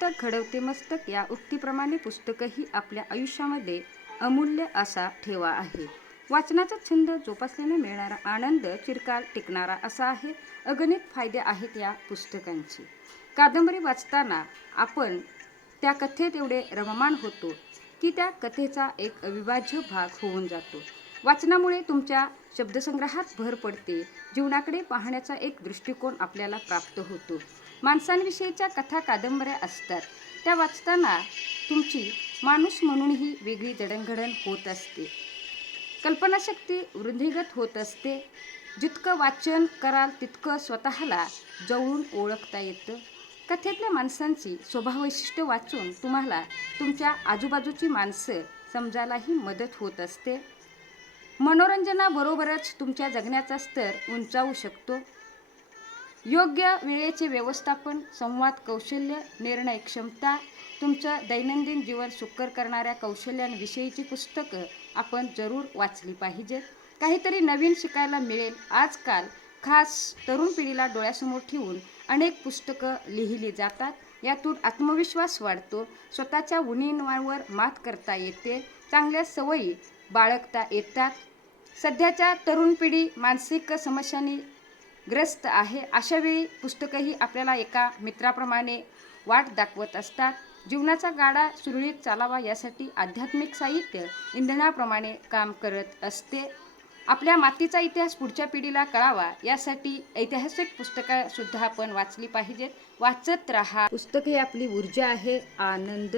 पुस्तक घडवते मस्तक या उक्तीप्रमाणे पुस्तकही आपल्या आयुष्यामध्ये अमूल्य असा ठेवा आहे. वाचनाचा छंद जोपासल्याने मिळणारा आनंद चिरकाल टिकणारा असा आहे. अगणित फायदे आहेत या पुस्तकांचे. कादंबरी वाचताना आपण त्या कथेत एवढे रममाण होतो की त्या कथेचा एक अविभाज्य भाग होऊन जातो. वाचनामुळे तुमच्या शब्दसंग्रहात भर पडते. जीवनाकडे पाहण्याचा एक दृष्टिकोन आपल्याला प्राप्त होतो. माणसांविषयीच्या कथा कादंबऱ्या असतात. त्या वाचताना तुमची माणूस म्हणूनही वेगळी जडणघडण होत असते. कल्पनाशक्ती वृद्धिगत होत असते. जितकं वाचन कराल तितकं स्वतःला जवळून ओळखता येतं. कथेतल्या माणसांची स्वभाववैशिष्ट्य वाचून तुम्हाला तुमच्या आजूबाजूची माणसं समजायलाही मदत होत असते. मनोरंजनाबरोबरच तुमच्या जगण्याचा स्तर उंचावू शकतो. योग्य वेळेचे व्यवस्थापन संवाद कौशल्य निर्णय क्षमता तुमचं दैनंदिन जीवन सुकर करणाऱ्या कौशल्यांविषयीची पुस्तकं आपण जरूर वाचली पाहिजेत काहीतरी नवीन शिकायला मिळेल. आजकाल खास तरुण पिढीला डोळ्यासमोर ठेवून अनेक पुस्तकं लिहिली जातात. यातून आत्मविश्वास वाढतो. स्वतःच्या उणीवांवर मात करता येते. चांगल्या सवयी बाळगता येतात. सध्याच्या तरुण पिढी मानसिक समस्यांनी ग्रस्त आहे. अशावेळी पुस्तकंही आपल्याला एका मित्राप्रमाणे वाट दाखवत असतात. जीवनाचा गाडा सुरळीत चालावा यासाठी आध्यात्मिक साहित्य इंधनाप्रमाणे काम करत असते. आपल्या मातीचा इतिहास पुढच्या पिढीला कळावा यासाठी ऐतिहासिक पुस्तकं सुद्धा आपण वाचली पाहिजेत. वाचत राहा. पुस्तक ही आपली ऊर्जा आहे. आनंद